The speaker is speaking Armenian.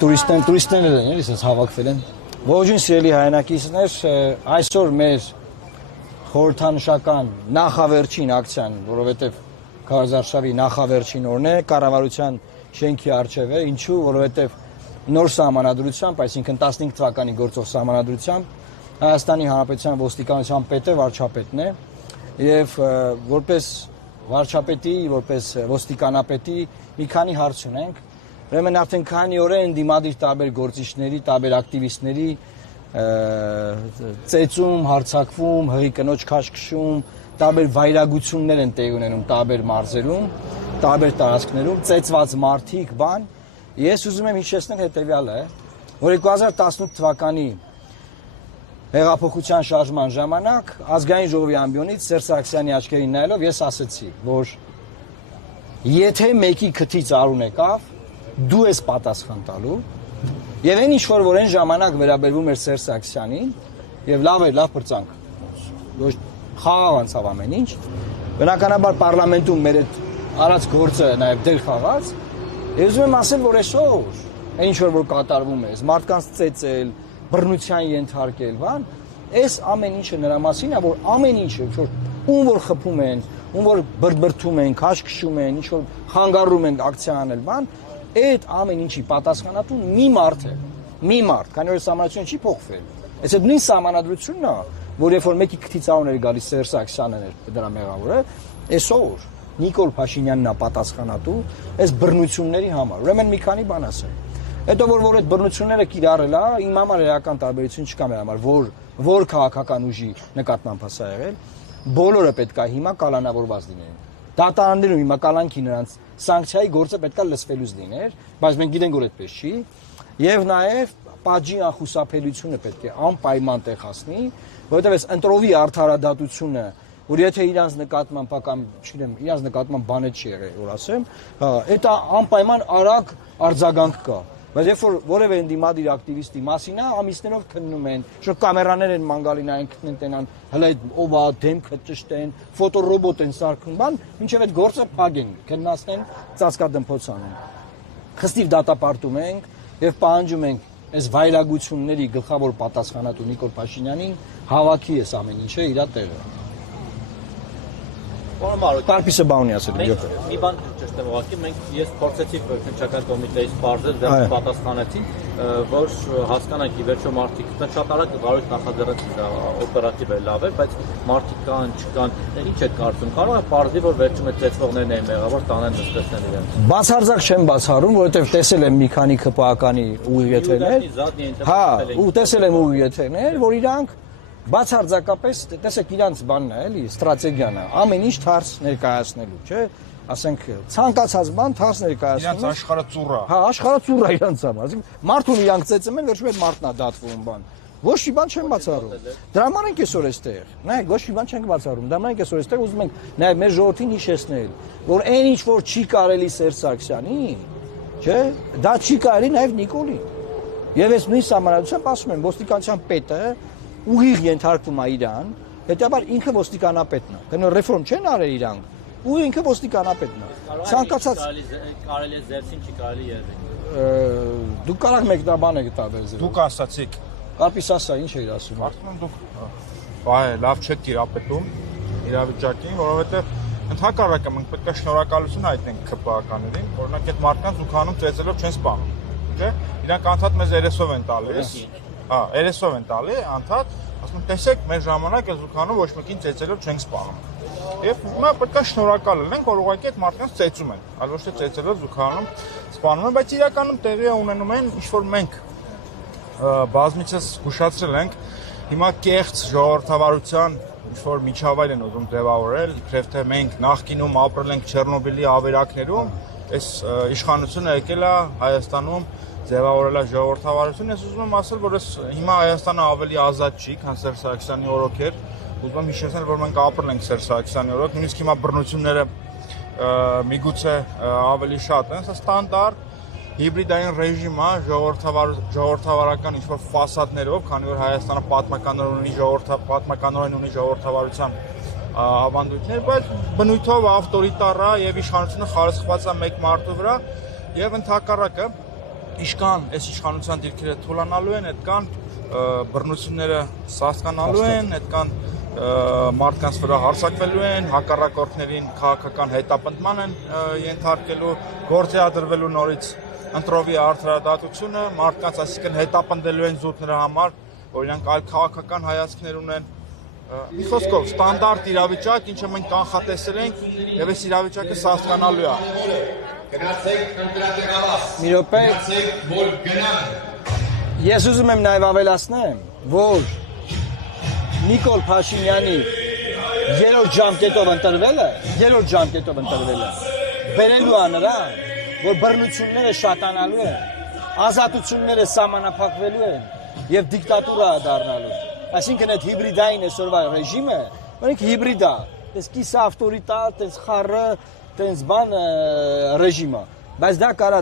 Տուրիստներն են, էլի հավաքվել են։ Ողջույն սիրելի հայրենակիցներ, այսօր մեր խորհրդանշական նախավերջին ակցիան, որովհետև Քարոզարշավի նախավերջին օրն է, կառավարության շենքի առջև է, ինչու, որովհետև նոր սահմանադրությամբ, այսինքն 15 թվականի գործող սահմանադրությամբ Հայաստանի Հանրապետության ոստիկանության պետը վարչապետն է եւ որպես վարչապետի, որպես ոստիկանապետի մի քանի հարց ունենք։ Ուրեմն արդեն քանի օր է ընդդիմադիր տարբեր գործիչների, տարբեր ակտիվիստների ծեծում, հարձակվում, հղի կնոջ քաշքշում, տարբեր վայրագություններ են տեղի ունենում տարբեր մարզերում, տարբեր տարածքներում, ծեծված մարդիկ, բան։ Ես ուզում եմ հիշեցնել հետեւյալը, որ 2018 թվականի հեղափոխության շարժման ժամանակ ազգային ժողովի ամբիոնից Սերժ Սարգսյանի աչքերին նայելով ես ասեցի, որ եթե մեկի քթից արուն եկավ, դու ես պատասխան տալու, եւ այն ինչ որ այն ժամանակ վերաբերվում էր Սերժ Սարգսյանին, եւ լավ էր, լավ բրծանք։ Ոչ խաղաղ անցավ ամեն ինչ։ Բնականաբար պարլամենտում մեր այդ արած գործը նաեւ դեր խաղաց։ Ես ուզում եմ ասել, որ այսօր այն ինչ որ կատարվում է, մարդկանց ծեծել, բռնության ենթարկել, բան, այս ամեն ինչը նրա մասին է, որ ամեն ինչը, որ ում որ խփում են, ում որ բրբրթում են, քաշքշում են, ինչ որ խանգարում են ակցիա անել, բան, այդ ամեն ինչի պատասխանատու մի մարդ է, մի մարդ, քանի որ սահմանադրությունը չի փոխվել։ Այս այդ նույն սահմանադրությունն է, որ երբ որ մեկի քթից արուն էր գալիս Սերժ Սարգսյանն էր դրա մեղավորը, այսօր Նիկոլ Փաշինյանն է պատասխանատու այս բռնությունների համար։ Ուրեմն մի քանի բան ասեմ։ Հետո որ այդ բռնությունները կիրառել է, իմ համար էական տարբերություն չկա մեր համար, որ քաղաքական ուժի նկատմամբ է սա եղել, բոլորը պետք է հիմա կալանավորված լինեն։ Դատարաններում հիմա կալանքի նրանց սանկցիայի գործը պետք է լսվելուց լիներ, բայց մենք գիտենք որ այդպես չի, եւ նաեւ պատժի անխուսափելիությունը պետք է անպայման տեղացնի, որովհետեւ այս ընտրովի արդարադատությունը, որ եթե իրանց նկատմամբ կամ չգիտեմ, իրանց նկատմամբ բանը չի եղել, որ ասեմ, դա անպայման արագ արձագանք կա։ Բայց երբ որ որևէ ընդդիմադիր ակտիվիստի մասին է, ամիսներով քննում են, շո կամերաներ են մանգալի նայեն, քնեն տենան, հələ ով է դեմքը ճշտեն, ֆոտոռոբոտ են սարքում, բան, մինչև այդ գործը փագեն, քննացնեն, ծածկադմփոց անեն։ Խստիվ դատապարտում ենք եւ պահանջում ենք այս վայրագությունների գլխավոր պատասխանատու Նիկոլ Փաշինյանին հավաքի այս ամեն ինչը իր տեղը։ Տարբիսը բանունի ասել եմ։ Մի բան ճշտեմ ուղղակի, ես փորձեցի քննչական կոմիտեից բարձր դեռ պատասխանեցին, որ հասկանանք ի վերջո մարդիկ շատ արագ գարույց նախաձեռնեցին օպերատիվ է լավ է, բայց մարդիկ կան, չկան, ինչ է կարծում, կարող է բարձի որ վերջում այդ ծեծվողներն են մեղավոր տանեն նստեցնել իրենց։ Բացարձակ չեմ բացառում, որովհետև տեսել եմ մի քանի ԿՊԱ-կանի ուղիղ եթերներ։ Հա, ու տեսել եմ ուղիղ եթերներ, որ իրանք բացարձակապես տեսեք իրանց բանն է, էլի, ստրատեգիան է, ամեն ինչ թարս ներկայացնելու, չէ՞, ասենք ցանկացած բան թարս ներկայացնում։ Իրանց աշխարհը ծուռա։ Հա, աշխարհը ծուռա իրանց համար։ Մարդուն իրանք ծեծում են, վերջում այդ մարդն է դատվում բան։ Ոչ մի բան չեմ բացառում։ Դրա համար ենք այսօր այստեղ։ Նայեք, ոչ մի բան չենք բացառում։ Դա մենք այսօր այստեղ ուզում ենք նաև մեր ժողովրդին հիշեցնել, որ այն ինչ որ չի կարելի Սերժ Սարգսյանին, չէ՞, դա չի կարելի նաև Նիկոլին։ Եվ այս նույն սահմանադրությամբ ասում եմ, ոստիկանության պետը ուղիղ ենթարկվում է իրան, հետաբար ինքը ոստիկանապետն է։ Դեռ ռեֆորմ չեն արել իրանք, ու ինքը ոստիկանապետն է։ Ցանկացած կարելի է զերծին, չի կարելի եղել։ Դուք կարող մեկնաբան եք տալ ձեզ։ Դուք ասացիք։ Կարպիս ասա, ինչ էիր ասում։ Արդյոք դուք լավ չեք տիրապետում իրավիճակին, որովհետև ընդհակառակը մենք պետք է շնորհակալություն հայտնենք ԿՊԱ-ականներին, օրինակ այդ մարդկանց զուգանում ծեծելով չեն սպանում, չէ՞։ Իրանք անդադ մեզ երեսով են տալիս։ Հա, երեսով են տալի, անդադ, ասում են, տեսեք, մեր ժամանակ է զուգանում ոչ մեկին ծեծելով չենք սպանում։ Եվ հիմա պետք է շնորհակալ լինենք, որ ուղղակի այդ մարդկանց ծեծում են, այլ ոչ թե ծեծելով զուգանում սպանում են, բայց իրականում տեղի ունենում են ինչ որ մենք բազմիցս զգուշացրել ենք, հիմա կեղծ ժողովրդավարության ինչ որ միջավայր են ուզում ձևավորել, իբրև թե մենք նախկինում ապրել ենք Չեռնոբիլի ավերակներում, այս իշխանությունը եկել է Հայաստանում ձևավորել է ժողովրդավարություն, ես ուզում եմ ասել, որ հիմա Հայաստանը ավելի ազատ չի, քան Սերժ Սարգսյանի օրոք էր, ուզում եմ հիշեցնել, որ մենք ապրել ենք Սերժ Սարգսյանի օրոք, նույնիսկ հիմա բռնությունները միգուցե ավելի շատ են, սա ստանդարտ հիբրիդային ռեժիմ է, ժողովրդավարական ինչ-որ ֆասադներով, քանի որ Հայաստանը պատմականորեն ունի ժողովրդավարության ավանդույթներ, բայց բնույթով ավտորիտար է եւ իշխանությունը խարսխված է մեկ մարդու վրա, Եվ ընդհակառակը իշքան այս իշխանության դիրքերը թուլանալու են, այդքան բռնությունները սասկանալու են, այդքան մարդկանց վրա հարձակվելու են, հակառակորդներին քաղաքական հետապնդման են ենթարկելու, գործիադրվելու նորից ընտրովի արդարադատությունը, մարդկանց այսինքն հետապնդելու են զուտ նրա համար, որ իրանք այլ քաղաքական հայացքներ ունեն։ Մի խոսքով, ստանդարտ իրավիճակ, ինչը մենք կանխատեսել ենք, եւ այս իրավիճակը սասկանալու է։ Մի րոպե, ես ուզում եմ նաև ավելացնեմ, որ Նիկոլ Փաշինյանի երրորդ ժամկետով ընտրվելը բերելու է նրան, որ բռնությունները շատանալու են, ազատությունները սահմանափակվելու են եւ դիկտատուրա դառնալու։ Այսինքն այդ հիբրիդային այսօրվա ռեժիմը, օրինակ հիբրիդ է, այս կիսա ավտորիտար, այս խառը, այս բան ռեժիմը, բայց դա կարա